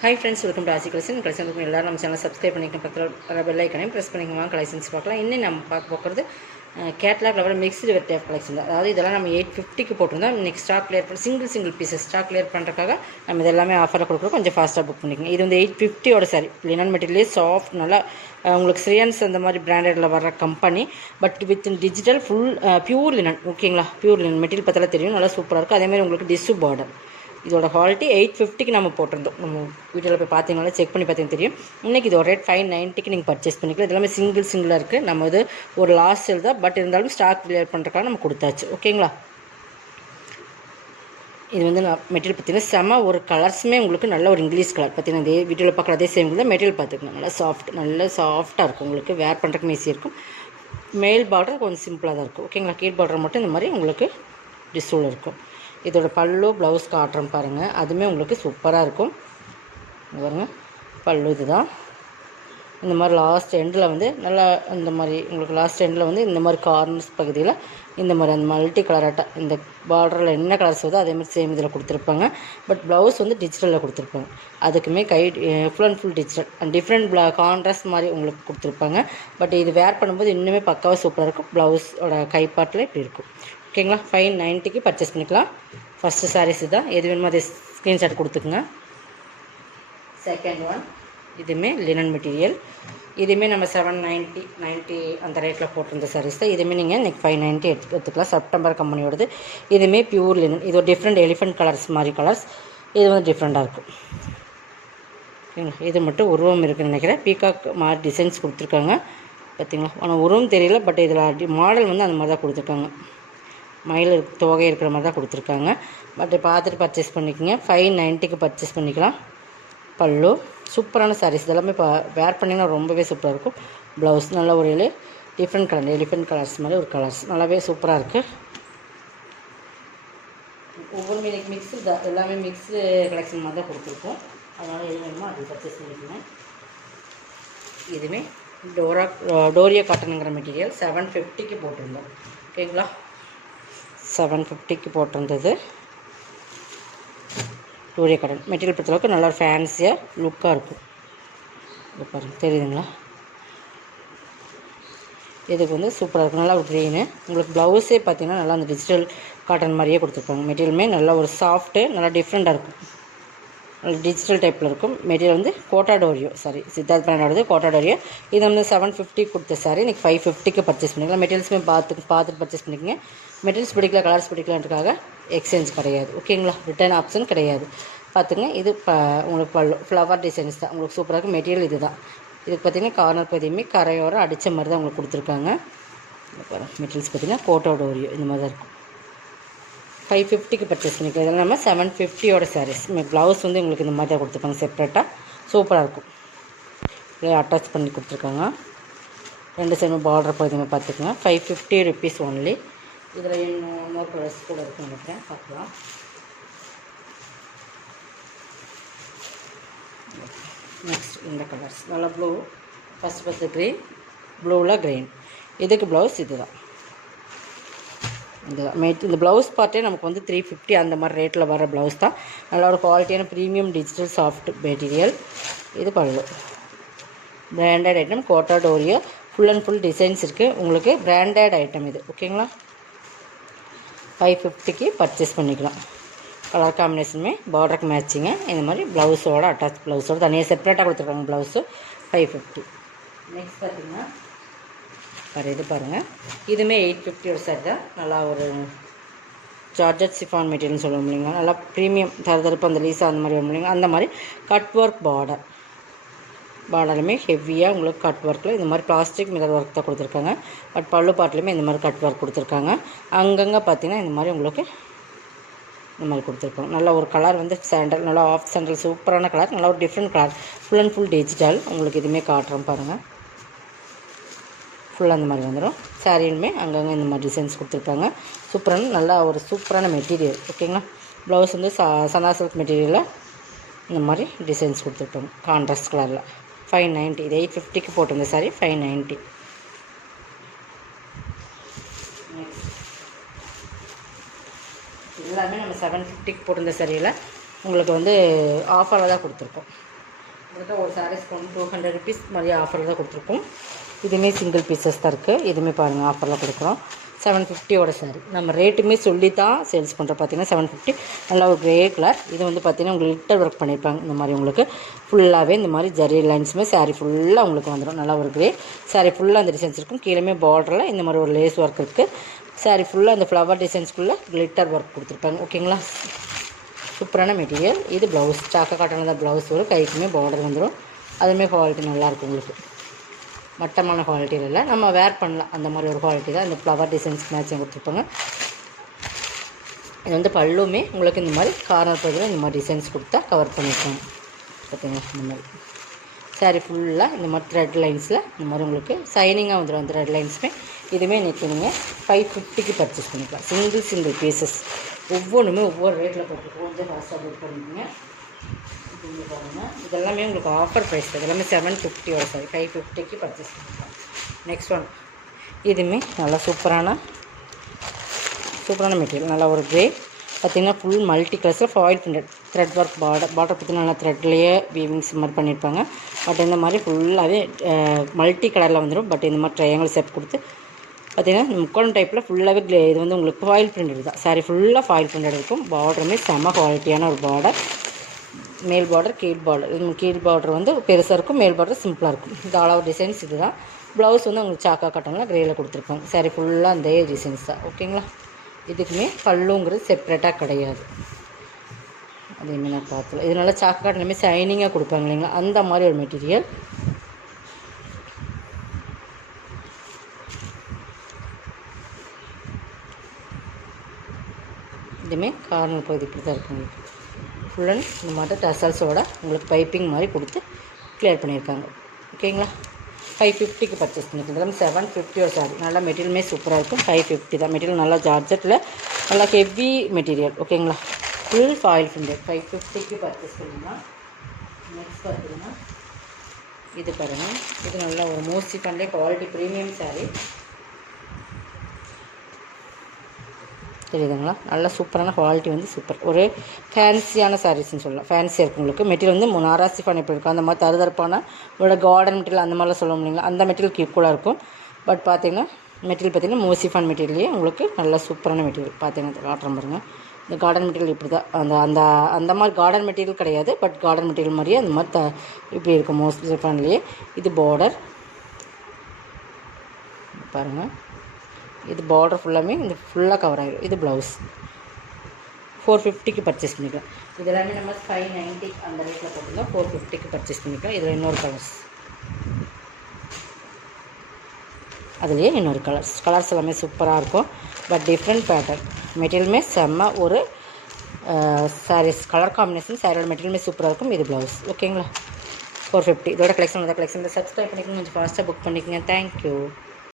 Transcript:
Hi friends, welcome to ஆசி collection. Collection எல்லாரும் நம்ம சேனல் சப்ஸ்கிரைப் பண்ணிக்கணும், பக்கத்தில் பெல் ஐக்கனையும் ப்ரெஸ் பண்ணிக்கலாம். கலெக்ஷன்ஸ் பார்க்கலாம். இன்னும் நம்ம பார்க்க போகிறது catalogue level mixed variety of collection தான். அதாவது இதெல்லாம் நம்ம 850க்கு போட்டிருந்தோம். இன்றைக்கி ஸ்டாக் கிளியர் பண்ணி சிங்கிள் பீசஸ் ஸ்டாக் கிளியர் பண்ணுறதுக்காக நம்ம இதெல்லாமே ஆஃபரில் கொடுக்குறோம். கொஞ்சம் ஃபாஸ்ட்டாக புக் பண்ணிக்கோங்க. இது வந்து 850 சாரி லினன் மெட்டீரியலே சாஃப்ட், நல்லா உங்களுக்கு ஸ்ரீயன்ஸ் அந்த மாதிரி பிராண்டடில் வர company. But with digital full pure linen. ஓகேங்களா, பியூர் லினன் மெட்டீரியல் பார்த்தாலே தெரியும், நல்லா சூப்பராக இருக்குது. அதேமாதிரி உங்களுக்கு டிஷ்யூ பார்டர். இதோட குவாலிட்டி 850க்கு நம்ம போட்டிருந்தோம். நம்ம வீடியோவில் போய் பார்த்தீங்கன்னா செக் பண்ணி பார்த்தீங்கன்னா தெரியும். இன்றைக்கி இதோட ரேட் 590க்கு நீங்கள் பர்ச்சேஸ் பண்ணிக்கலாம். இதெல்லாமே சிங்கிளாக இருக்குது. நம்ம இது ஒரு லாஸ்ட் சேல் தான், பட் இருந்தாலும் ஸ்டாக் கிளியர் பண்ணுறதுக்காக நம்ம கொடுத்தாச்சு. ஓகேங்களா, இது வந்து நான் மெட்டீரியல் பார்த்தீங்கன்னா செம ஒரு கலர்ஸுமே உங்களுக்கு நல்ல ஒரு இங்கிலீஷ் கலர் பார்த்தீங்கன்னா இதே வீடியோவில் பார்க்குற அதே சேம் தான். மெட்டீரியல் பார்த்துக்கணும், நல்லா சாஃப்ட்டாக இருக்கும். உங்களுக்கு வேர் பண்ணுறதுக்கு ஈஸியாக இருக்கும். மேல் பார்டர் கொஞ்சம் சிம்பிளாக தான் இருக்கும். ஓகேங்களா, கீழ் பார்டர் மட்டும் இந்த மாதிரி உங்களுக்கு டிஸ்ஸில் இருக்கும். இதோட பல்லு ப்ளவுஸ் காட்டுறோம் பாருங்கள், அதுவுமே உங்களுக்கு சூப்பராக இருக்கும். பாருங்கள், பல்லு இதுதான். இந்த மாதிரி லாஸ்ட் எண்டில் வந்து நல்லா இந்த மாதிரி உங்களுக்கு லாஸ்ட் எண்டில் வந்து இந்த மாதிரி கார்னர்ஸ் பகுதியில் இந்த மாதிரி அந்த மல்டி கலராட்டாக இந்த பார்டரில் என்ன கலர்ஸ் வருதோ அதேமாதிரி சேம் இதில் கொடுத்துருப்பாங்க. பட் ப்ளவுஸ் வந்து டிஜிட்டலில் கொடுத்துருப்பாங்க. அதுக்குமே full and full digital and different contrast மாதிரி உங்களுக்கு கொடுத்துருப்பாங்க. பட் இது வேர் பண்ணும்போது இன்னுமே பக்காவாக சூப்பராக இருக்கும். ப்ளவுஸோட கைப்பாட்டில் இப்படி இருக்கும். ஓகேங்களா, 590க்கு பர்ச்சேஸ் பண்ணிக்கலாம். ஃபஸ்ட்டு சாரீஸ் தான். எது வேணுமோ அதை ஸ்க்ரீன்ஷாட் கொடுத்துக்குங்க. செகண்ட் ஒன், இதுவுமே லினன் மெட்டீரியல். இதுவுமே நம்ம 790 அந்த ரேட்டில் போட்டிருந்த சாரீஸ் தான். இதுவுமே நீங்கள் இன்றைக்கி 590 எடுத்துக்கலாம். செப்டம்பர் கம்பெனியோடது. இதுவுமே பியூர் லினன். இது ஒரு டிஃப்ரெண்ட் எலிஃபென்ட் கலர்ஸ் மாதிரி கலர்ஸ். இது வந்து டிஃப்ரெண்ட்டாக இருக்கும். ஓகேங்களா, இது மட்டும் உருவம் இருக்குதுன்னு நினைக்கிறேன். பீகாக் மாதிரி டிசைன்ஸ் கொடுத்துருக்காங்க பார்த்தீங்களா. ஆனால் உருவம் தெரியல, பட் இதில் மாடல் வந்து அந்த மாதிரி தான் கொடுத்துருக்காங்க. மயில் தொகை இருக்கிற மாதிரி தான் கொடுத்துருக்காங்க. பட் பார்த்துட்டு பர்ச்சேஸ் பண்ணிக்கோங்க. 590க்கு பர்ச்சேஸ் பண்ணிக்கலாம். பல்லு சூப்பரான சாரீஸ். இதெல்லாமே இப்போ வேர் பண்ணிங்கன்னா ரொம்பவே சூப்பராக இருக்கும். ப்ளவுஸ் நல்ல ஒரு டிஃப்ரெண்ட் கலர் எலிஃபென்ட் கலர்ஸ் மாதிரி ஒரு கலர்ஸ் நல்லாவே சூப்பராக இருக்குது. ஒவ்வொரு மினிக்கு மிக்ஸு தான், எல்லாமே மிக்ஸு கலெக்ஷன் மாதிரி தான் கொடுத்துருக்கோம். அதனால் எது வேணுமோ அது பர்ச்சேஸ் பண்ணிக்கோங்க. இதுவுமே டோரியா காட்டனுங்கிற மெட்டீரியல் 750க்கு போட்டிருந்தோம். ஓகேங்களா, 750க்கு போட்டிருந்தது. டோரியா காட்டன் மெட்டீரியல் பொறுத்தளவுக்கு நல்லா ஒரு ஃபேன்சியாக லுக்காக இருக்கும். இது பாருங்கள், தெரியுதுங்களா. இதுக்கு வந்து சூப்பராக இருக்கும். நல்லா ஒரு க்ரீனு. உங்களுக்கு ப்ளவுஸே பார்த்தீங்கன்னா நல்லா அந்த டிஜிட்டல் காட்டன் மாதிரியே கொடுத்துருப்பாங்க. மெட்டீரியலுமே நல்லா ஒரு சாஃப்ட்டு, நல்லா டிஃப்ரெண்ட்டாக இருக்கும். நல்லா டிஜிட்டல் டைப்பில் இருக்கும். மெட்டீரியல் வந்து கோட்டாடோரியோ சித்தார்த் பிராண்டோடது கோட்டாடோரியோ. இது வந்து 750 கொடுத்த சாரி இன்றைக்கி 550க்கு பர்ச்சேஸ் பண்ணிக்கலாம். மெட்டீரியல்ஸுமே பார்த்துட்டு பர்ச்சேஸ் பண்ணிக்கோங்க. மெட்டீரியல்ஸ் பிடிக்கல, கலர்ஸ் பிடிக்கலன்றதுக்காக எக்ஸ்சேஞ்ச் கிடையாது. ஓகேங்களா, ரிட்டர்ன் ஆப்ஷன் கிடையாது. பார்த்துங்க, இது உங்களுக்கு பல்லு ஃப்ளவர் டிசைன்ஸ் தான். உங்களுக்கு சூப்பராக இருக்கும். மெட்டீரியல் இது தான். இதுக்கு பார்த்திங்கன்னா கார்னர் பகுதியுமே கரையோரம் அடித்த மாதிரி தான் உங்களுக்கு கொடுத்துருக்காங்க. மெட்டீரியல்ஸ் பார்த்திங்கன்னா கோட்டாடோரியோ இந்த மாதிரி தான் இருக்கும். 550க்கு பர்ச்சேஸ் பண்ணிக்கலாம். இதெல்லாம் நம்ம 750 சாரீஸ். ப்ளவுஸ் வந்து உங்களுக்கு இந்த மாதிரி தான் கொடுத்துருக்காங்க செப்ரேட்டாக. சூப்பராக இருக்கும். இதே அட்டாச் பண்ணி கொடுத்துருக்காங்க. 2 சைடும் பார்டர் பகுதியுமே பார்த்துக்கோங்க. 550 rupees ஒன்லி. இதில் இன்னொரு கலர்ஸ் கூட இருக்குன்னு நினைக்கிறேன், பார்க்கலாம். நெக்ஸ்ட் இந்த கலர்ஸ் நல்லா ப்ளூ, ஃபஸ்ட்டு க்ரீன், ப்ளூவில் க்ரீன். இதுக்கு ப்ளவுஸ் இது தான். இந்த ப்ளவுஸ் பார்த்தே நமக்கு வந்து 350 அந்த மாதிரி ரேட்டில் வர ப்ளவுஸ் தான். நல்ல ஒரு குவாலிட்டியான ப்ரீமியம் டிஜிட்டல் சாஃப்ட் மெட்டீரியல். இது பல்லு. பிராண்டட் ஐட்டம் கோட்டாடோரியோ. ஃபுல் அண்ட் ஃபுல் டிசைன்ஸ் இருக்குது. உங்களுக்கு பிராண்டட் ஐட்டம் இது. ஓகேங்களா, 550க்கு பர்ச்சேஸ் பண்ணிக்கலாம். கலர் காம்பினேஷனுமே பார்டருக்கு மேட்சிங்க. இந்த மாதிரி ப்ளவுஸோட அட்டாச் ப்ளவுஸோடு தனியாக செப்பரேட்டாக கொடுத்துருக்காங்க. ப்ளவுஸு 550. நெக்ஸ்ட் பார்த்திங்கன்னா இது பாருங்கள். இதுவுமே 850 சாரி தான். நல்லா ஒரு ஜார்ஜட் சிஃபான் மெட்டீரியல்னு சொல்லுவோம் இல்லைங்களா. நல்லா ப்ரீமியம் தரதரப்பு அந்த லீஸா அந்த மாதிரி வரும் இல்லைங்களா. அந்த மாதிரி கட் ஒர்க் பார்டருமே ஹெவியாக உங்களுக்கு கட் ஒர்க்கில் இந்த மாதிரி பிளாஸ்டிக் மிரர் ஒர்க் தான் கொடுத்துருக்காங்க. பட் பல்லு பாட்டிலுமே இந்த மாதிரி கட் ஒர்க் கொடுத்துருக்காங்க. அங்கங்கே பார்த்திங்கன்னா இந்த மாதிரி உங்களுக்கு இந்த மாதிரி கொடுத்துருக்கோம். நல்ல ஒரு கலர் வந்து சாண்டல், நல்லா ஆஃப் சாண்டல் சூப்பரான கலர். நல்லா ஒரு different colour. Full and full digital. உங்களுக்கு இதுவுமே காட்டுறோம் பாருங்கள். ஃபுல்லாக அந்த மாதிரி வந்துடும். சாரியுமே அங்கங்கே இந்த மாதிரி டிசைன்ஸ் கொடுத்துருப்பாங்க. சூப்பரான நல்லா ஒரு சூப்பரான மெட்டீரியல். ஓகேங்களா, ப்ளவுஸ் வந்து சனா சில்க் மெட்டீரியலில் இந்த மாதிரி டிசைன்ஸ் கொடுத்துருப்பாங்க கான்ட்ராஸ்ட் கலரில். 590. இது 850க்கு போட்டிருந்த சாரி 590. எல்லாமே நம்ம 750க்கு போட்டிருந்த சாரியில் உங்களுக்கு வந்து ஆஃபரில் தான் கொடுத்துருக்கோம். உங்களுக்கு ஒரு சாரீஸ் கொண்டு 200 ருபீஸ் மாதிரி ஆஃபரில் தான் கொடுத்துருக்கோம். இதுவுமே சிங்கிள் பீசஸ் தான் இருக்குது. இதுவுமே பாருங்கள் ஆஃபரில் கொடுக்குறோம். 750 சாரி. நம்ம ரேட்டுமே சொல்லி தான் சேல்ஸ் பண்ணுறோம். பார்த்தீங்கன்னா 750 நல்லா ஒரு க்ரே கலர். இது வந்து பார்த்திங்கன்னா உங்களுக்கு லிட்டர் ஒர்க் பண்ணியிருப்பாங்க. இந்த மாதிரி உங்களுக்கு ஃபுல்லாகவே இந்த மாதிரி ஜரி லைன்ஸுமே சாரீ ஃபுல்லாக உங்களுக்கு வந்துடும். நல்லா ஒரு க்ரே சாரீ ஃபுல்லாக அந்த டிசைன்ஸ் இருக்கும். கீழே பார்டரில் இந்த மாதிரி ஒரு லேஸ் ஒர்க் இருக்குது. சாரீ ஃபுல்லாக அந்த ஃப்ளவர் டிசைன்ஸ்குள்ளே glitter ஒர்க் கொடுத்துருப்பாங்க. ஓகேங்களா, சூப்பரான மெட்டீரியல். இது ப்ளவுஸ் சாக்கா காட்டனில் தான் ப்ளவுஸ் வரும். கைக்குமே பார்டர் வந்துடும். அதுவுமே குவாலிட்டி நல்லாயிருக்கும். உங்களுக்கு மட்டமான குவாலிட்டியில் இல்லை, நம்ம வேர் பண்ணலாம் அந்த மாதிரி ஒரு குவாலிட்டி தான். இந்த ஃப்ளவர் டிசைன்ஸ்க்கு மேட்சிங் கொடுத்துருப்பாங்க. இது வந்து பல்லுமே உங்களுக்கு இந்த மாதிரி கார்னர் பகுதியில் இந்த மாதிரி டிசைன்ஸ் கொடுத்தா கவர் பண்ணியிருக்காங்க. பார்த்தீங்கன்னா இந்த மாதிரி சாரீ ஃபுல்லாக இந்த மாதிரி த்ரெட் லைன்ஸில் இந்த மாதிரி உங்களுக்கு சைனிங்காக வந்துடும். அந்த த்ரெட் லைன்ஸுமே இதுவுமே இன்றைக்கி நீங்கள் 550க்கு பர்ச்சேஸ் பண்ணிக்கலாம். சிங்கிள் பீசஸ் ஒவ்வொன்றுமே ஒவ்வொரு ரேட்டில் போட்டுருக்கோம். கொஞ்சம் ஃபாஸ்ட்டாக புக் பண்ணிக்கோங்க. பாருங்கள், இதெல்லாமே உங்களுக்கு ஆஃபர் ப்ரைஸ். இதெல்லாமே 750 சாரி 550க்கு பர்ச்சேஸ் பண்ணிக்கலாம். நெக்ஸ்ட் ஒன், இதுவுமே நல்லா சூப்பரான மெட்டீரியல். நல்லா ஒரு க்ரே பார்த்திங்கன்னா ஃபுல் மல்டி கலர்ஸில் foil printed thread work border பார்த்திங்கன்னா நல்லா த்ரெட்லேயே வீவிங்ஸ் மாதிரி பண்ணியிருப்பாங்க. பட் இந்த மாதிரி ஃபுல்லாகவே மல்டி கலரில் வந்துடும். பட் இந்த மாதிரி ட்ரையாங்கிள் செட் கொடுத்து பார்த்திங்கன்னா முக்கோணம் டைப்பில் ஃபுல்லாகவே இது வந்து உங்களுக்கு ஃபாயில் பிரிண்டட் தான். சாரி ஃபுல்லாக ஃபாயில் பிரிண்டட் இருக்கும். பார்டருமே செம்ம குவாலிட்டியான ஒரு பார்டர். மேல் பார்டர் கீழ் பார்டர். இது கீழ் பார்டர் வந்து பெருசாக இருக்கும், மேல் பார்டர் சிம்பிளாக இருக்கும். இது ஆல் ஓவர் டிசைன்ஸ். இது தான் ப்ளவுஸ் வந்து உங்களுக்கு சாக்கா காட்டனில் க்ரேயில் கொடுத்துருப்பாங்க. சாரி ஃபுல்லாக அந்த டிசைன்ஸ் தான். ஓகேங்களா, இதுக்குமே பல்லுங்கிறது செப்ரேட்டாக கிடையாது. அதேமாதிரி நான் பார்த்தல இது நல்லா சாக்கா காட்டனுமே ஷைனிங்காக கொடுப்பாங்க இல்லைங்களா, அந்த மாதிரி ஒரு மெட்டீரியல். இதுவுமே கார்னர் பகுதி இப்படி தான் இருக்கும். உங்களுக்கு ஃபுல் அண்ட் இந்த மாதிரி டசல்ஸோட உங்களுக்கு பைப்பிங் மாதிரி கொடுத்து கிளியர் பண்ணியிருக்காங்க. ஓகேங்களா, 550க்கு பர்ச்சேஸ் பண்ணிக்கலாம். 750 சாரி. நல்லா மெட்டீரியலுமே சூப்பராக இருக்கும். 550 தான். மெட்டீரியல் நல்லா ஜார்ஜெட்டில் நல்லா ஹெவி மெட்டீரியல். ஓகேங்களா, ஃபுல் ஃபாயில் பிரிண்டட் 550க்கு பர்ச்சேஸ் பண்ணிக்கலாம். நெக்ஸ்ட் பார்த்தீங்கன்னா இது பாருங்கள், இது நல்லா ஒரு மோஸ்ட்லி பண்ணலே குவாலிட்டி ப்ரீமியம் சாரீ. தெரியுதுங்களா, நல்ல சூப்பரான குவாலிட்டி வந்து சூப்பர். ஒரு ஃபேன்சியான சாரீஸ்ன்னு சொல்லலாம். ஃபேன்சியாக இருக்கும். உங்களுக்கு மெட்டீரியல் வந்து நாராசி பண்ணி இருக்கும். அந்த மாதிரி தருதரப்பான ஒரு கார்டன் மெட்டீரியல் அந்த மாதிரிலாம் சொல்ல முடியுங்களா, அந்த மெட்டீரியலுக்கு ஈக்குவலாக இருக்கும். பட் பார்த்தீங்கன்னா மெட்டீரியல் பார்த்தீங்கன்னா மோசிஃபான் மெட்டீரியலே உங்களுக்கு நல்ல சூப்பரான மெட்டீரியல். பார்த்தீங்கன்னா காட்டுறேன் பாருங்கள். இந்த கார்டன் மெட்டீரியல் இப்படி தான். அந்த அந்த மாதிரி கார்டன் மெட்டீரியல் கிடையாது. பட் கார்டன் மெட்டீரியல் மாதிரியே அந்த மாதிரி இப்படி இருக்கும் மோசிஃபான்லேயே. இது பார்டர் பாருங்கள். இது பார்டர் ஃபுல்லாமே இந்த ஃபுல்லாக கவர் ஆகிடும். இது ப்ளவுஸ் 450க்கு பர்ச்சேஸ் பண்ணிக்கலாம். இது எல்லாமே நம்ம 590 அந்த ரேட்டில் போட்டிருந்தோம். 450க்கு பர்ச்சேஸ் பண்ணிக்கலாம். இதில் இன்னொரு அதுலேயே இன்னொரு கலர்ஸ் எல்லாமே சூப்பராக இருக்கும். But different pattern. மெட்டீரியலுமே செம்ம ஒரு சாரீஸ் கலர் காம்பினேஷன். சாரியோட மெட்டீரியலுமே சூப்பராக இருக்கும். இது ப்ளவுஸ். ஓகேங்களா, 450. இதோட கலெக்ஷன் சப்ஸ்கிரைப் பண்ணிக்கோங்க. கொஞ்சம் ஃபாஸ்ட்டாக புக் பண்ணிக்கோங்க. தேங்க்யூ.